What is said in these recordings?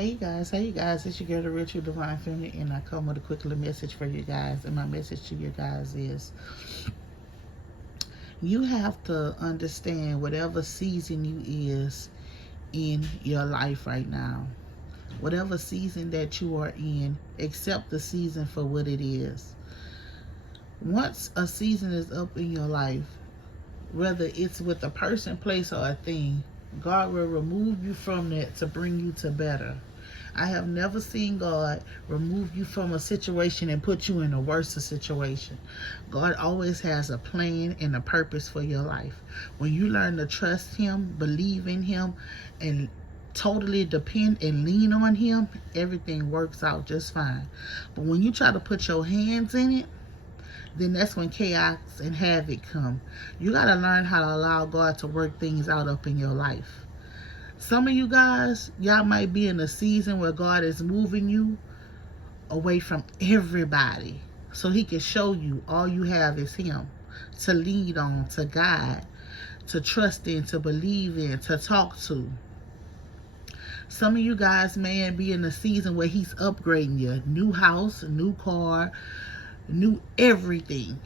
Hey you guys, it's your girl, the Ritual Divine Feminine, and I come with a quick little message for you guys. And my message to you guys is you have to understand whatever season you is in your life right now. Whatever season that you are in, accept the season for what it is. Once a season is up in your life, whether it's with a person, place, or a thing, God will remove you from that to bring you to better. I have never seen God remove you from a situation and put you in a worse situation. God always has a plan and a purpose for your life. When you learn to trust Him, believe in Him, and totally depend and lean on Him, everything works out just fine. But when you try to put your hands in it, then that's when chaos and havoc come. You got to learn how to allow God to work things out up in your life. Some of you guys, y'all might be in a season where God is moving you away from everybody so He can show you all you have is Him to lead on, to guide, to trust in, to believe in, to talk to. Some of you guys may be in a season where He's upgrading you. New house, new car, new everything.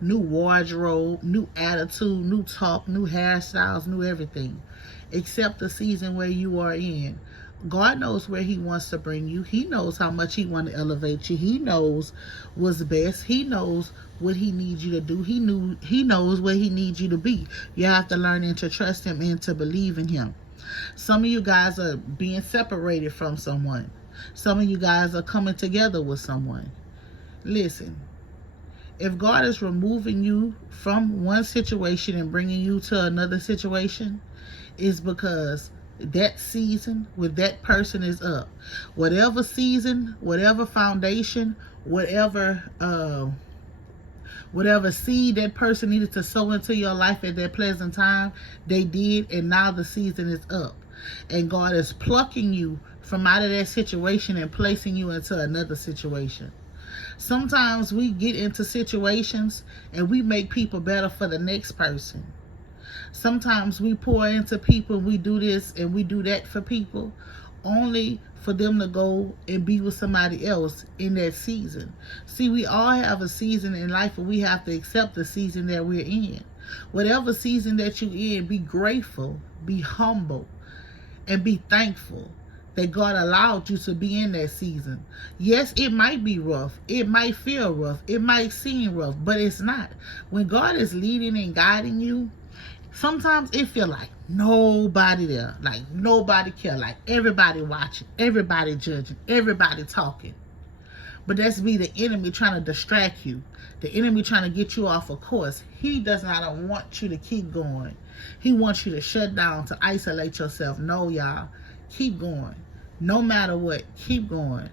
New wardrobe, new attitude, new talk, new hairstyles, new everything. Except the season where you are in. God knows where He wants to bring you. He knows how much He wants to elevate you. He knows what's best. He knows what He needs you to do. He knows where He needs you to be. You have to learn and to trust Him and to believe in Him. Some of you guys are being separated from someone. Some of you guys are coming together with someone. Listen. If God is removing you from one situation and bringing you to another situation, it's because that season with that person is up. Whatever season, whatever foundation, whatever seed that person needed to sow into your life at that pleasant time, they did, and now the season is up. And God is plucking you from out of that situation and placing you into another situation. Sometimes we get into situations and we make people better for the next person. Sometimes we pour into people, we do this and we do that for people, only for them to go and be with somebody else in that season. See, we all have a season in life and we have to accept the season that we're in. Whatever season that you're in, be grateful, be humble, and be thankful that God allowed you to be in that season. Yes, it might be rough. It might feel rough. It might seem rough, but it's not. When God is leading and guiding you, sometimes it feel like nobody there, like nobody care, like everybody watching, everybody judging, everybody talking. But that's be the enemy trying to distract you. The enemy trying to get you off of course. He does not want you to keep going. He wants you to shut down, to isolate yourself. No, y'all, keep going. No matter what, keep going.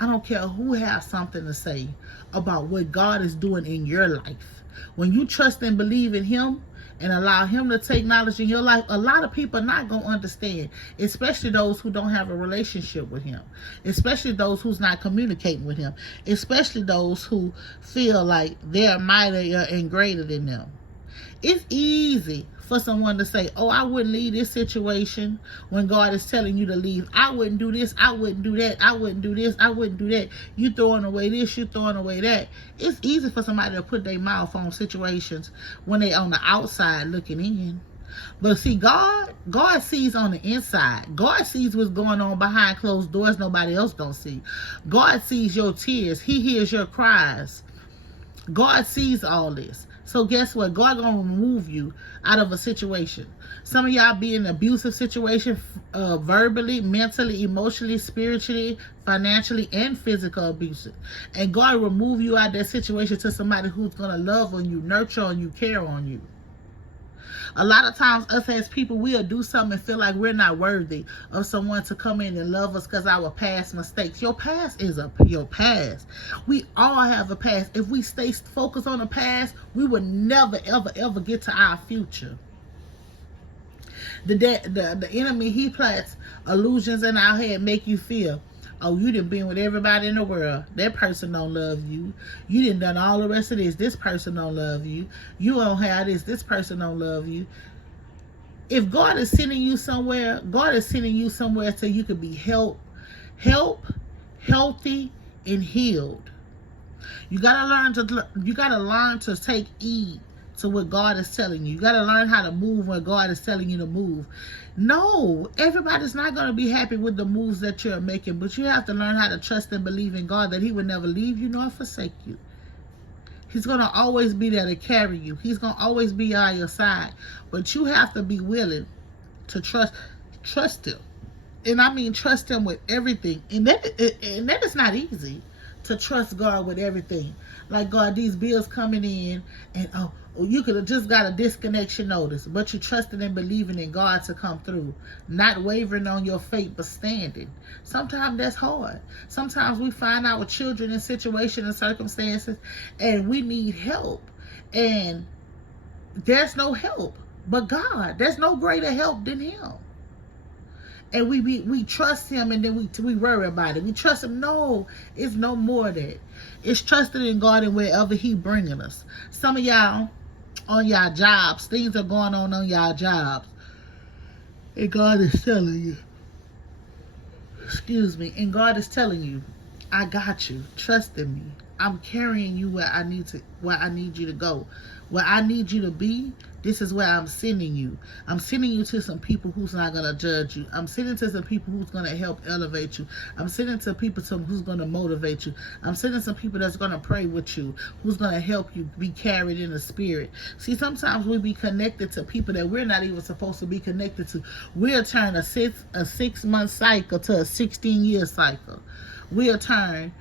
I don't care who has something to say about what God is doing in your life. When you trust and believe in Him and allow Him to take knowledge in your life, a lot of people are not going to understand, especially those who don't have a relationship with Him, especially those who's not communicating with Him, especially those who feel like they're mightier and greater than them. It's easy for someone to say, oh, I wouldn't leave this situation when God is telling you to leave. I wouldn't do this. I wouldn't do that. I wouldn't do this. I wouldn't do that. You throwing away this. You throwing away that. It's easy for somebody to put their mouth on situations when they on the outside looking in. But see, God sees on the inside. God sees what's going on behind closed doors nobody else don't see. God sees your tears. He hears your cries. God sees all this. So guess what? God gonna remove you out of a situation. Some of y'all be in an abusive situation, verbally, mentally, emotionally, spiritually, financially, and physical abuse. And God remove you out of that situation to somebody who's gonna love on you, nurture on you, care on you. A lot of times, us as people, we'll do something and feel like we're not worthy of someone to come in and love us because our past mistakes. Your past is your past. We all have a past. If we stay focused on the past, we will never, ever, ever get to our future. The enemy, he plants illusions in our head, make you feel, oh, you done been with everybody in the world. That person don't love you. You done all the rest of this. This person don't love you. You don't have this. This person don't love you. If God is sending you somewhere, God is sending you somewhere so you can be helped, healthy, and healed. You gotta learn to take heed to what God is telling you. You gotta learn how to move when God is telling you to move. No, everybody's not gonna be happy with the moves that you're making, but you have to learn how to trust and believe in God that He will never leave you nor forsake you. He's gonna always be there to carry you. He's gonna always be on your side, but you have to be willing to trust Him. And I mean trust Him with everything. And that is not easy, to trust God with everything. Like, God, these bills coming in, and you could have just got a disconnection notice, but you trusted and believing in God to come through, not wavering on your faith, but standing. Sometimes that's hard. Sometimes we find our children in situations and circumstances, and we need help, and there's no help but God. There's no greater help than Him. And we trust Him, and then we worry about it. We trust Him. No, it's no more that. It's trusting in God and wherever He bringing us. Some of y'all on y'all jobs, things are going on y'all jobs, and God is telling you, and God is telling you, I got you. Trust in me. I'm carrying you where I need you to go. Where I need you to be, this is where I'm sending you. I'm sending you to some people who's not going to judge you. I'm sending to some people who's going to help elevate you. I'm sending to people who's going to motivate you. I'm sending some people that's going to pray with you, who's going to help you be carried in the spirit. See, sometimes we be connected to people that we're not even supposed to be connected to. We'll turn a 6-month cycle to a 16-year cycle. We'll turn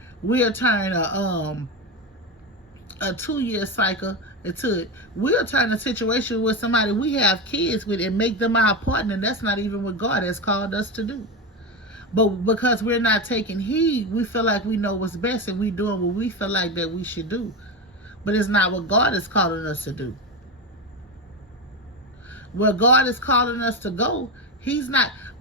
a 2-year cycle into it. We'll turn a situation with somebody we have kids with and make them our partner. And that's not even what God has called us to do. But because we're not taking heed, we feel like we know what's best, and we doing what we feel like that we should do. But it's not what God is calling us to do. Where God is calling us to go,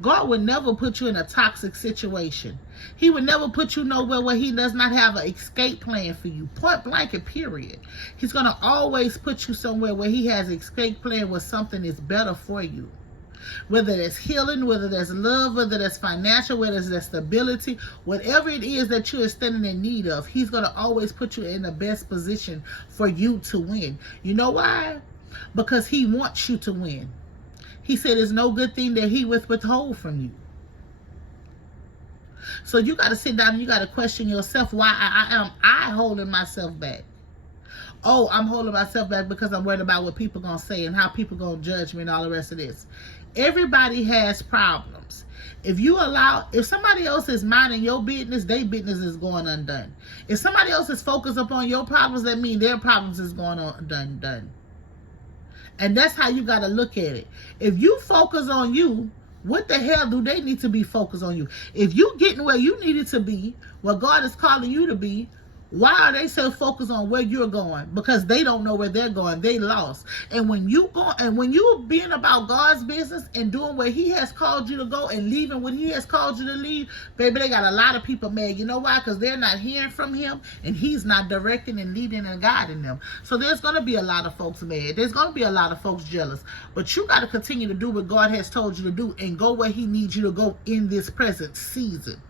God would never put you in a toxic situation. He would never put you nowhere where He does not have an escape plan for you. Point blank and period. He's going to always put you somewhere where He has an escape plan where something is better for you. Whether that's healing, whether that's love, whether that's financial, whether that's stability, whatever it is that you are standing in need of, He's going to always put you in the best position for you to win. You know why? Because He wants you to win. He said there's no good thing that He withhold from you. So you got to sit down and you got to question yourself, why am I holding myself back? Oh, I'm holding myself back because I'm worried about what people going to say and how people going to judge me and all the rest of this. Everybody has problems. If somebody else is minding your business, their business is going undone. If somebody else is focused upon your problems, that means their problems is going undone. And that's how you got to look at it. If you focus on you, what the hell do they need to be focused on you? If you getting where you needed to be, where God is calling you to be, why are they so focused on where you're going? Because they don't know where they're going. They lost. And when you being about God's business and doing where He has called you to go and leaving what He has called you to leave, baby, they got a lot of people mad. You know why? Because they're not hearing from Him, and He's not directing and leading and guiding them. So there's going to be a lot of folks mad. There's going to be a lot of folks jealous. But you got to continue to do what God has told you to do and go where He needs you to go in this present season.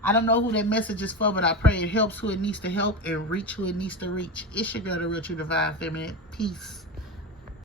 I don't know who that message is for, but I pray it helps who it needs to help and reach who it needs to reach. It's your girl, the Real True Divine Feminine. Peace.